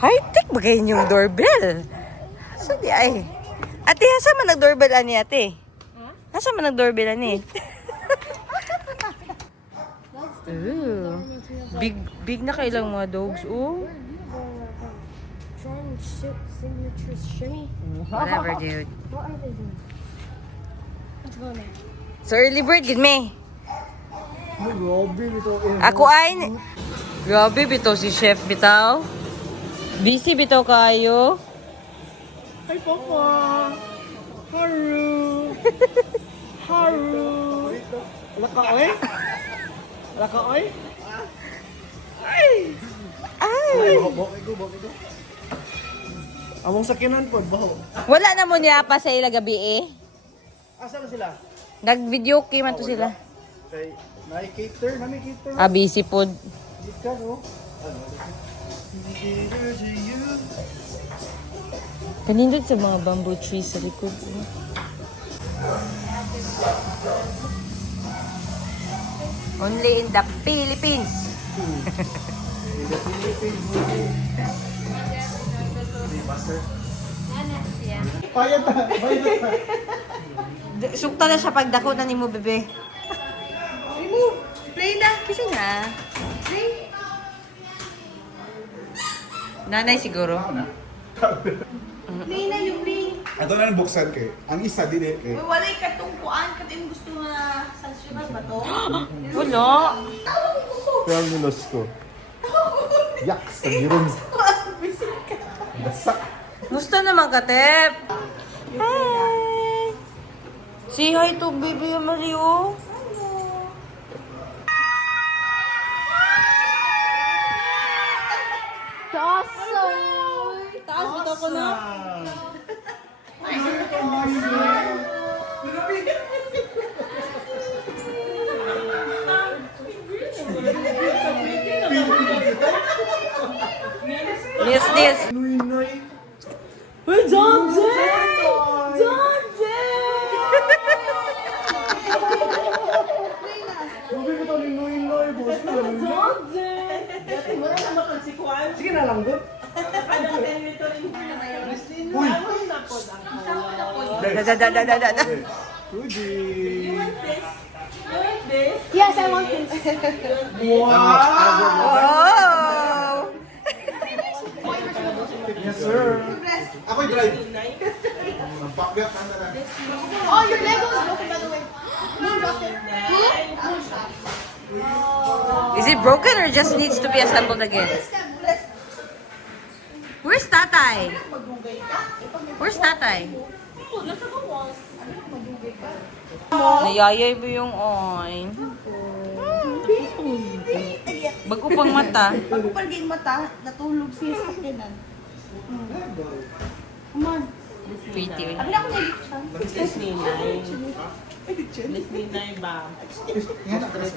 High-tech ba kayo yung doorbell? Saan di ay? Ate, hasa man nag-doorbell ani ate? Hasa man nag-doorbell ani? Ooh. Big na kailang mga dogs. Oh. Signature shimmy. Whatever, dude. What are they doing? Let's go there. So early bird, good me. Grabe ito. Ako ay... Grabe, bitaw si Chef bitaw. Busy bitaw kayo. Hi, Papa! Haru! Haru! Wala ka, oy? Wala ka, oy? Ay! Ay! Baho ko. Among sakinan po, baho. Wala na mo niya pa sa ila gabi eh. Asa na sila? Nag-video kay man to sila. Kay, na-cater, nami-cater. Ah, busy po. Ika, no? Ano? Kanindot sa mga bamboo trees sa likod. Only in the Philippines. In the Philippines. Bayad na. Sukta na siya pagdako na ni mo, bebe. Remove. Play na. Kasi nga. Play. Nanay siguro. Play na yung play. Ato na nang buksan kay. Ang isa din kay. Uy, wala katungkuan. Katin gusto na sansyonal ba to? Wala. Pero nilos ko. Yaks, tagirong. Basa. Gusto naman ka, Tep. Hi. Say hi to baby Mario. Taas mo ko na. This. Nuy-nuy. Uy, John J! Grabe ko ito ni Nuy-nuy, boss. Sige na lang, good. Uy! Da. Rudy! Yes, I want this. Wow! Oh! Yes, sir. Ako'y drive. Napakyak ka na lang. Oh, your Lego is broken, by the way. Moon dropped it. Is it broken or just needs to be assembled again? Where's Tatay? Where's Tatay? Nayayay ba yung oin? Bago pang mata. Bago pa rin mata, natulog siya sa kakinan. Come on. Pretty. Abi na ako nagit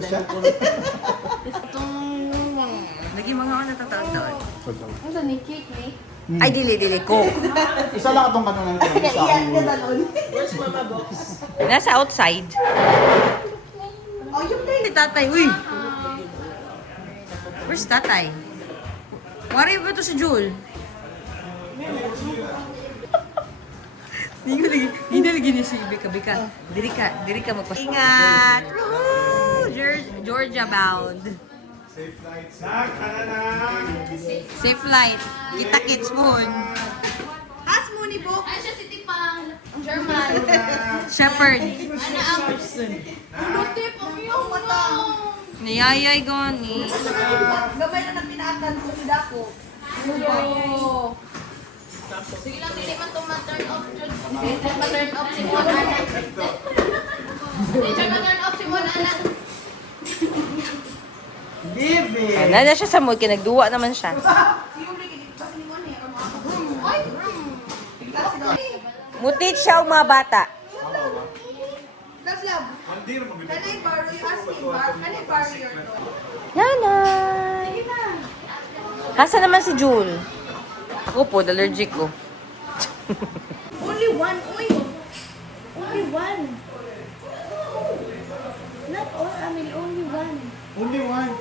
siya. Naging mga ano natataon. Ano sa ni cake, ni? Ay, dili ko. Isa lang itong kanunan ko. Iyan ka dalon. Nasa outside. Oh, yung play. Si Tatay, uy! Where's Tatay? Wari ba ito si Jul? Hindi na lagi ni si Bika. Diri ka magpas. Ingat! Woo! Georgia bound. Safe flight. Kita-kits mo. As mo ni Bo. Ay, siya si Tipang. German. Shepherd. Ano ang... Tip, ang iyong mata. Niyayay gani. Gamay na nagpinaakan ko si Dako. Sige lang, hindi man itong ma-turn off. Hindi ma-turn off si Mon Anak. Hindi ma-turn off si Mon Anak. Bibi! Nana siya sa mood, kinagduwa naman siya. Si Yuri, kasi ni Mon eh. Ay! Mutit siya ang mga bata. Love. Can I borrow you? Ask him, can I borrow your toy? Nanay! Sige na. Hasa naman si Jul? Ako po, allergic ko. Only one, oy. Only one. Not all, I mean only one. Only one.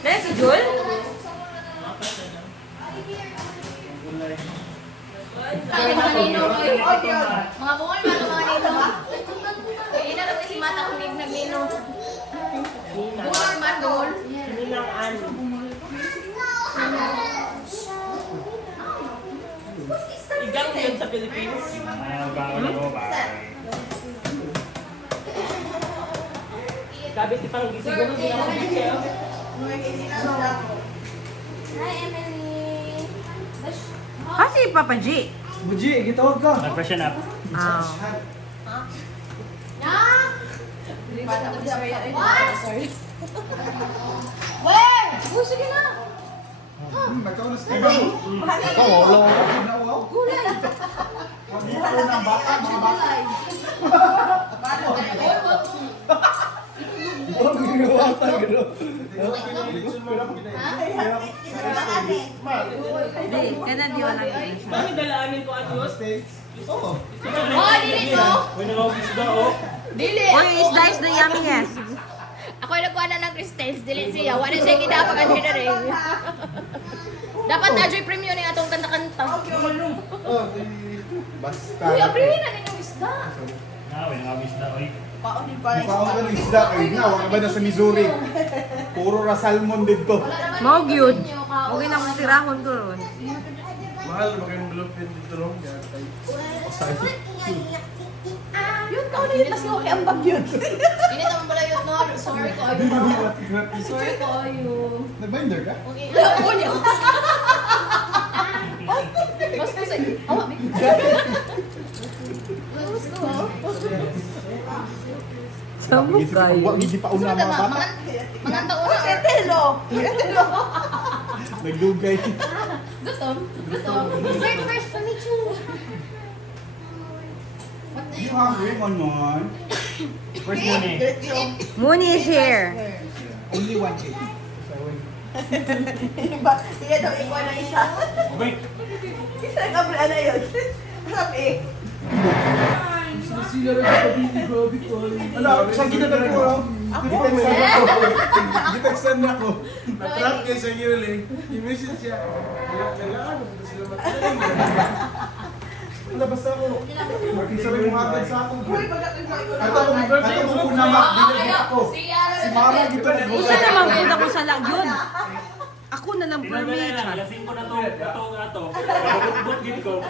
Dahil si Jul? Kami mga nino. Mga bungol ba ito mga nino? Kaya ina naman si Mata kung nag-nino. Bungol man, bungol. Igang yun sa Philippines. Sabi si Pang siguro hindi ako bigyan. Hi, Emily. Ah, si Papa G. Buji, gitawag ka. Nag-freshen up. Ah. Sorry. Where? Oh, sige na. Nagkaulas na ba? Wala. Gulay. Wala ng bata, mga bata. Huwag ginawa tayo. Hindi, kaya di wala yun. Mami, dalaanin ko at yun. Oo. Oh, dili to. Uy, nalawagis na, oh. Dili. Uy, isda is the yummiest. Ako yung nagkuha na ng crystals. Dili siya. Wala siya kinapa ka siya rin. Dapat na Joy Premium yung atong kanta-kanta. Basta. Uy, abrihin na din yung isda. Ah, uy, nalawagis na, uy. Mukha ka ng isda kayo na. Wala ba na sa Missouri? Puro ra salmon dito. Mau gyud. Okay na kung tirahon ko ron. Mahal ba kayong bluefin dito ron? Yun, kao na yun. Mas okay ang bag yun. Hindi naman pala yun, no? Sorry ko. Sorry ko, yun. Nag-binder ka? Okay. Ako niya. Mas ko sa... Awa, may... Mas ko, Sabog kayo. Hindi pa una mga bata. mga taon na. Nagdugay. Gutom. Gutom. Dessert first for me too. You hungry, Monon? Where's Muni? Mooney is here. Only one cake. Iya daw ikaw na isa. Wait. Isa ka pala na yun. Sabi. Sila rin sa pabili, grabe ko. Ano, saan ginagad ko? Gitagsan na ako. Na-trap kayo sa Yuli. I-message siya. Kailangan mo ba sila matulog? Wala, basta ako. Magkisabay mo agad sa ako. Uy, pagdating mo ikaw na. Ato mo una mak, binigyan ako. Si Mama dito Isa naman punta ko sa lagyod. Ako na lang Tinanggal na permit. lang. Lasing ko na to. Ito nga to. Babot-bot gid ko.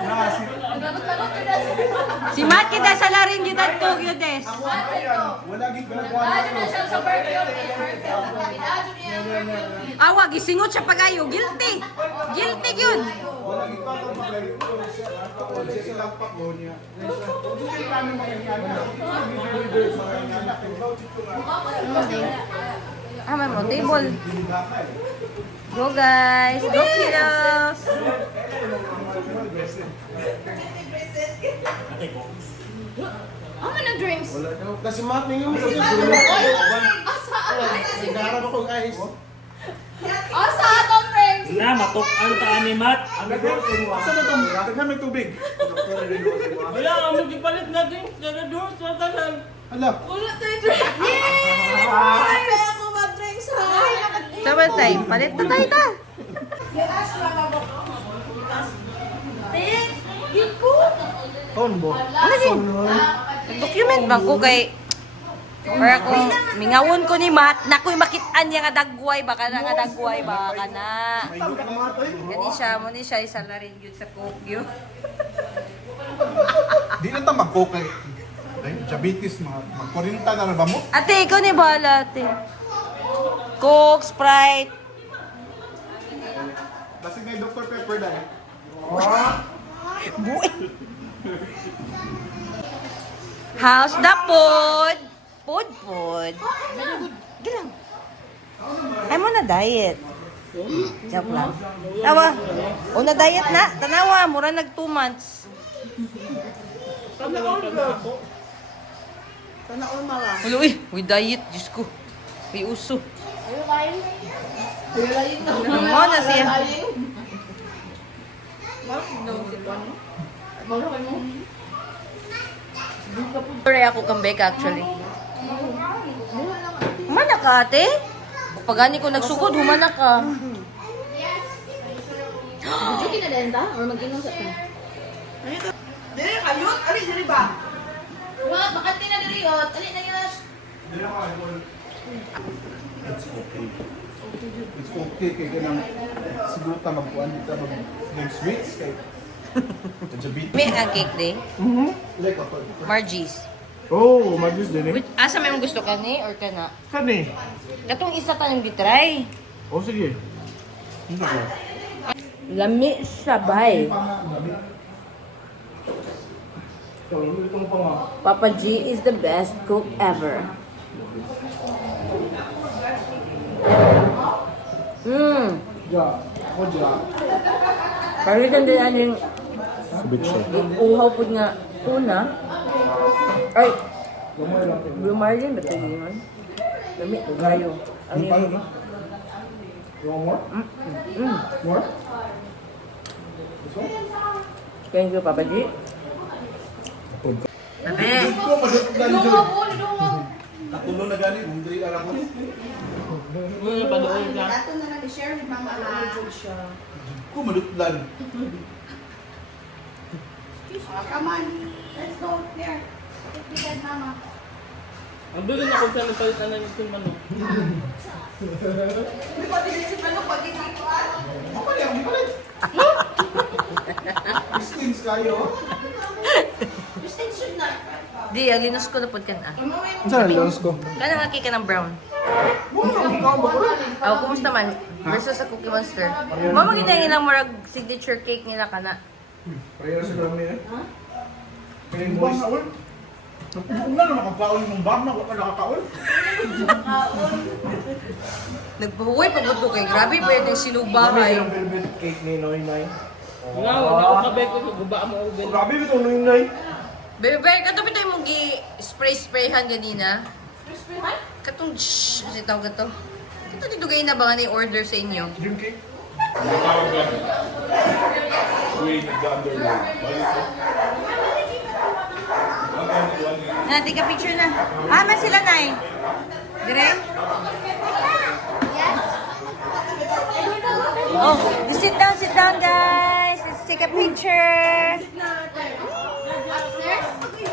Si Matt kita sa larin yun at kog yun des. Ako, ayan. Wala gid ko nagawa Ano na na siya sa perfume? Pinadyo niya yung perfume. Awag, isingot siya pagayo. Guilty. Guilty yun. Wala gid ko ako maglay. Ako siya lang pa ko niya. Hindi kayo kami mga anak. Leaders mga anak. Ah, mo table. Go guys. Go kiddos. Ate ko. Ano na drinks? Wala daw. Kasi mating yung mga Nagdarap akong ice. Sa atong drinks! Na, matok-an ta ni Matt. Saan na itong? Daghan may tubig. Wala, ang magipalit na drinks. Dala doon sa tanan. Hala. Wala tayo drinks! Yay! Kaya ako mag-drinks ha! Sabi tayo, palit na tayo ta. Kon bo. Document bang ko kay para kung mingawon ko ni Matt, nakoy makitaan niya nga dagway, baka na nga dagway, baka na. Gani siya, mo ni siya isa na rin yun sa Kokyo. Di na ta magkokay. Ay, diabetes, mag-40 na rin ba mo? Ate, ikaw ni bahala, ate. Coke, Sprite. Lasing na yung Dr. Pepper dahil. Buhay. How's the food? Food. Gilang. Ay mo na diet. Joke lang. Tawa. O na diet na. Tanawa, mura nag 2 months. Ulo, uy, diet. Diyos ko. May uso. Ano na siya? Sorry ako comeback actually. Mana ka ate? Pagani ko nagsugod, humana ka. Joki na din ta? Or mag-inom sa ta? Dili kayo? Ano dili ba? What? Bakante na diri ot. Ali na yun. It's okay kay kanang siguro ta magkuan dito mag-sweets kay May ang cake day. like ako. Margie's. Oh, magis din eh. Wait, asa may mong gusto ka ni or ka na? Kani? Katong isa tayong gitry. Oh, sige. Hindi ko. Lami sabay. Itong pa nga. Papa G is the best cook ever. Ja, ako ja. Palitan din aning Subit siya. uhaw po nga tuna. Ay, Gamay lang. bumarlin ba ito yun? Lami, kayo. Ang Yung palo yun. na. You want more? More? This one? Thank you, Papa G. Sabi, Ko madot gani Dungo dito. po, dungo. Nakulo na gani, hindi alam ko. Ato na lang i-share with Mama ha. Ko madot lan. Come on. Let's go. Here. Take me with Mama. Ang dulo na kung saan nagpalitan na yung manok. May pag-isip ano, pag-isip ko ano. Ako pa lang, di pa lang. Skins kayo. Distinction na. di, ang linos ko na po ka na. Saan ang lanos ko? Kaya nga ka ng brown. Ikaw ba ko? Oh, kumusta man? Versus sa Cookie Monster. Mama, ginahin lang marag signature cake nila ka na. Pareha sa kami eh. Kaya moist. Kung nga naman kapaon yung bang na, wala ka nakakaon. Nagpahuwi pa ko kay grabe ba yung sinubahay. Yung velvet cake ni Noy Noy. Nga, wala ko kabay ko sa guba mo. Grabe ito Noy Noy. Bebe, kato pitay mong gi-spray-sprayhan ganina. Katong shhh, kasi tawag ka to. Ito dito gayon na ba nga na yung order sa inyo? Dream cake. Na, take a picture na. Ah, man sila na eh. Dire? Oh, sit down guys. Let's take a picture.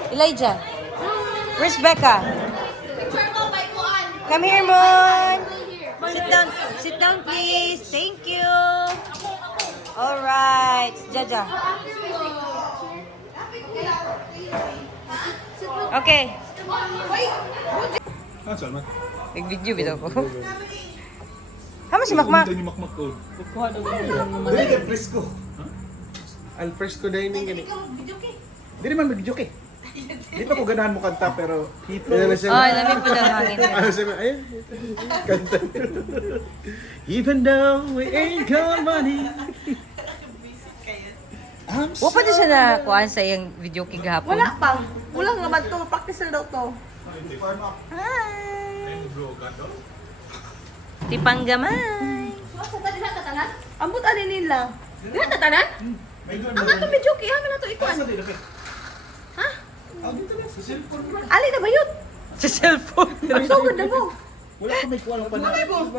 Elijah. Where's Becca? Picture ko kay Kuan. Come here, Moon. Sit down please. Thank you. Alright, Jaja. Okay. Ah, salamat. Nag-video bitaw ko. Hama si Makmak. Ito ni Makmak ko. Kuha daw ko. Dili ka fresco. Al fresco dining gani. Dili man mag-joke eh. Di pa ko ganahan mo kanta pero hippo. Ano siya? Oh, lamig pa ng hangin. Ano siya? Ayun. Kanta. Even though we ain't got money. I'm Wa pa din siya na kuhaan sa iyang video kay gahapon. Wala pang. Wala nga ba ito? Practice na daw to. Hi. Tipang gamay. Sa tadi na tatanan? Ambot ani nila. Dili na tatanan? Ang ato medyo kaya man nato ikuan. Ha? Ali na ba yun? Sa cellphone. Ang sugod na mo. Wala ko may kuwang pa na.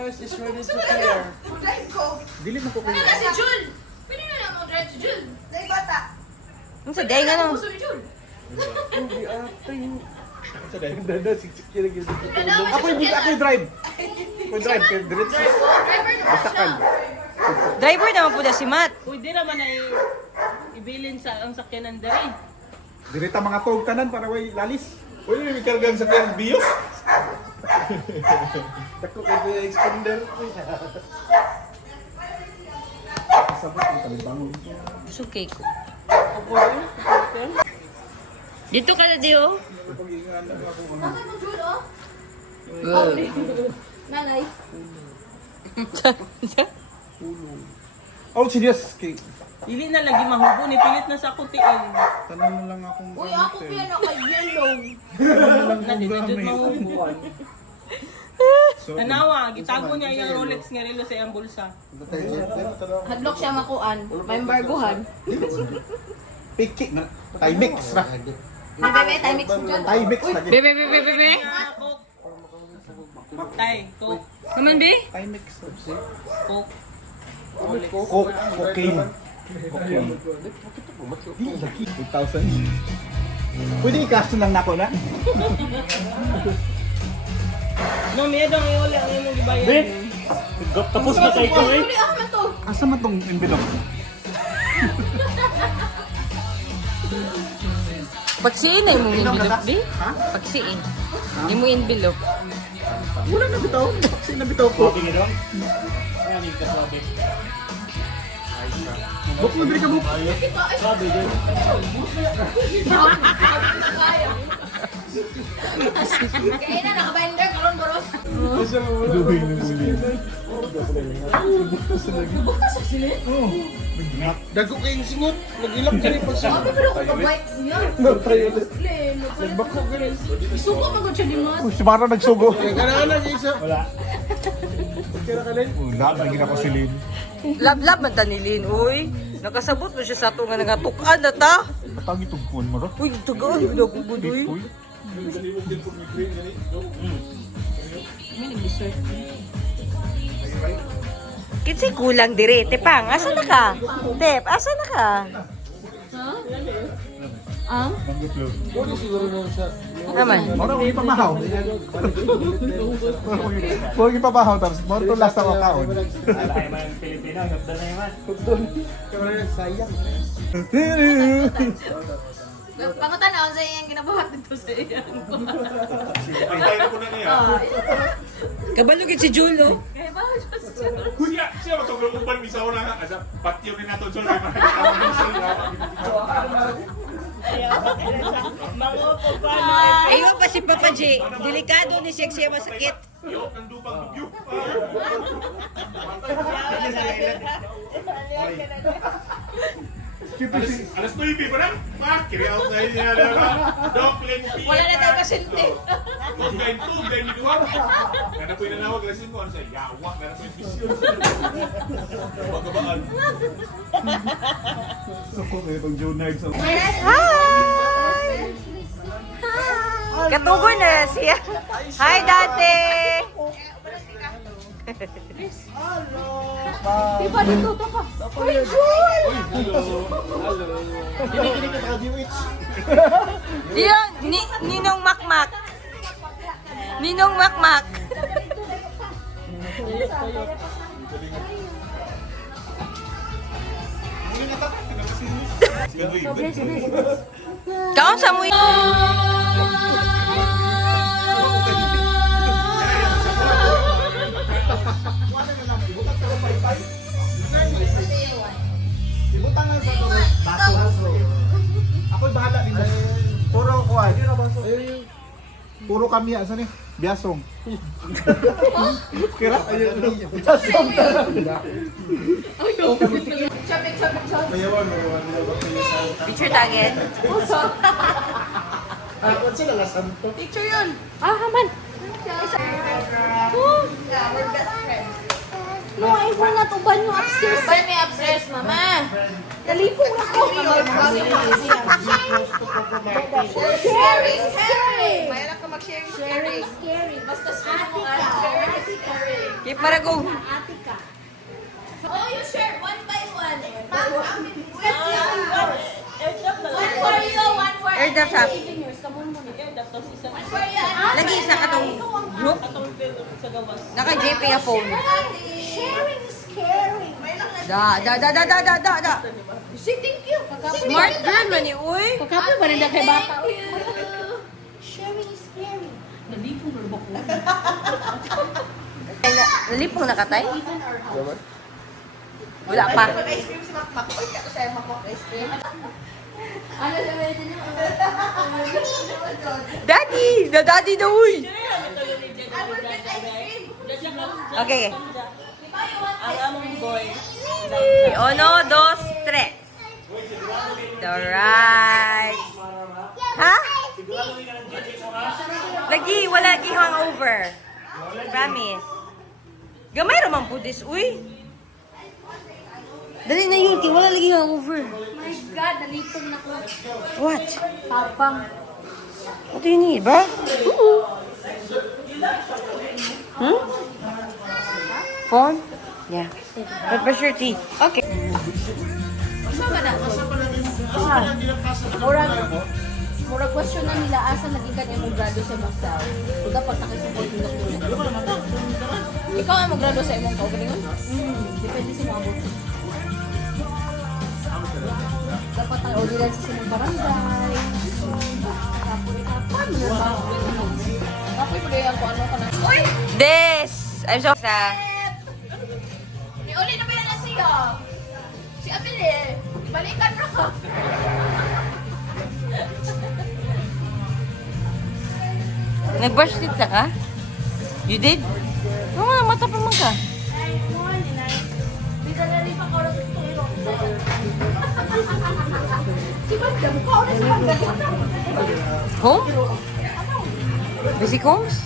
Is ready to care. Drive ko. Dili mo ko Ano kayo. na si Jul? Pwede na mo drive si Jul. Dahil bata. Ang sa day nga no. Gusto ni Jul. Sa dahil dada siksik kira kira. Ako yung drive. Ako drive kay diretso. Driver na Basakan. Driver naman po na si Matt. Pwede naman ay ibilin sa ang sakyanan diri. Direta mga tog tanan para way lalis. Pwede may kargang sa kayang bios. Dako kay expander. Sabot ang talibangon. Gusto cake ko. Dito ka na di oh. Bakit mo Jul oh? Nanay. Oh, serious kay Dili na lagi mahubo ni pilit na sa kutiin. tanan mo lang akong Uy, ako piya na kay yellow. Na di jud mahubo. So, Tanawa, gitago niya yung Rolex nga relo sa iyang bulsa. Hadlok siya makuan. May embargohan. Piki na. Timex na. May bebe, time mix mo Jul. Timex lagi. Bebe. Ako, Tay, coke. Naman, be? Timex. Coke. Coke. Cocaine. Cocaine. 8,000. Pwede i-cash lang na ako na? No, miedo ang iuli ang imong gibayan. Be! Tapos na tayo ko eh. Asa man tong envelope? Pagsiin na yung envelope, be? Pagsiin. Yung envelope. Wala na bitaw. Kasi nabitaw ko. Sabi nga daw. Ano yung kasabi? Buk mo ka buk. Sabi din. Kaya na, nakabinder, karon boros. Lubi na sila. Dago kayong singot. Nag-ilak ka rin pag siya. Sabi pero kung kabikes niya. Nagbako ka rin. Isuko magod siya ni Mat. Si Mara nagsugo. Ganaan na isa. Wala. Kira ka rin? Wala. Naging ako si Lynn. Lab-lab man tanilin, uy. Nakasabot mo siya sa ato nga nagatukan na ta. Patang itong kuwan mo rin. Uy, tagaan mo na gugod, uy. Kinsay kulang dire, Tepang. Asa na ka? Tep, asa na ka? Naman. Mara ko ipamahaw. Mara ko ipamahaw. Tapos mara to last ako kaon. Alay man ang Pilipino. Gabda na yung mat. Sayang. Pangutan na sa iyang ginabuhat dito sa iyang. Ang tayo ko na niya. Kabalugin si Julo. Kaya ba siya? Kuya, siya matulog uban misa una nga. Asa patio rin nato sa mga nakakita. Mangopo pa no. Ayun pa si Papa J. Delikado ni siya masakit. Yo, nandupang bugyo. Alas 9 pa na? Kiri outside niya na. Dumpling tea. Wala na tayo pasyente. Tugay ni Duwa. Kana po nanawag resin ko ano sa yawa na sa bisyon. Magabaan. Suko kayo pag Junard sa... Hi! Katugon na siya. Hi, Dante! Diba dito to ka? Uy, Kini ka ka-DWH. Ninong Makmak. Ninong Makmak. Kaon sa mo Ibutang nga sa baso. Ako'y bahala din. Puro kuwan. Puro kami asa ni? Biasong. Kira? Biasong talaga. Mayawan. picture target. Ako sila lasan to. picture yun. Ah, haman. Yeah, we're best friends. No, I will not uban mo upstairs. Uban me upstairs, mama. Nalipong ako. Sharing, sharing. Mayroon ka mag-sharing. Basta share mo sharing. Keep maragong. Oh, you share one by one. One Airdrop na lang. for you, one for Airdrop sa. Airdrop to isa. One for you. Lagi isa ka tong group. Atong sa gawas. Naka JP nga phone. Sharing is caring. Da. Say thank you. Smart girl man ni, uy. Pagkapoy ba rin na kay bata? Sharing is caring. Nalipong na ko. Nalipong na katay? Wala pa. Mag-ice cream si Makmak. Uy, kato sa'yo Makmak ice cream. Ano sa mga ito niyo? Daddy! Daddy na, uy. I will get ice cream. Okay. Ang among boy. Uno, dos, tres. The right. Ha? Lagi, wala lagi hangover. Promise. Gamay raman po this, uy. Dali na yun, wala lagi hangover. My God, nalipong na ko. What? Papang. What do you need, ba? Oo. Hmm? Phone? Yeah. But brush your teeth. Okay. Murag question na nila asa naging kanya mong grado sa imong self. So dapat nakisupport yung doktor. Ikaw ang mag-grado sa imong kaugalingon? Depende sa mga boss. Dapat ang audilan sa imong barangay. Tapos Tapos ako ano ka na. Uy! This! I'm so sad. Niuli na ba yan na siya? Si Abel balikan mo ka. Nag-brush teeth na ka? You did? Oo nga, mata pa man ka. Bisa na rin pa ko na gusto ko. Si Magda, mukha ko na si Magda. Home? Busy Combs?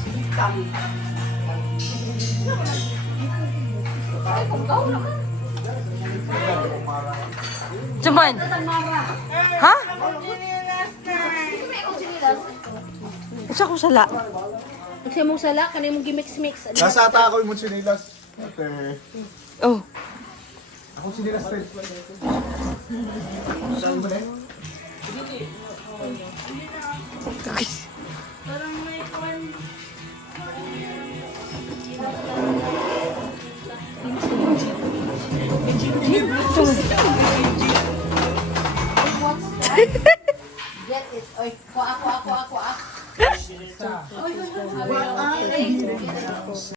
Ay, kung gaw na ka. Saman? Ha? Sige, may akong sinilas. Usa ko sala. Kasi mong sala, kanay mong gimix-mix. Nasa ata ako yung sinilas. Okay. Oh. Ako sinilas din. Get it. Oy, ako.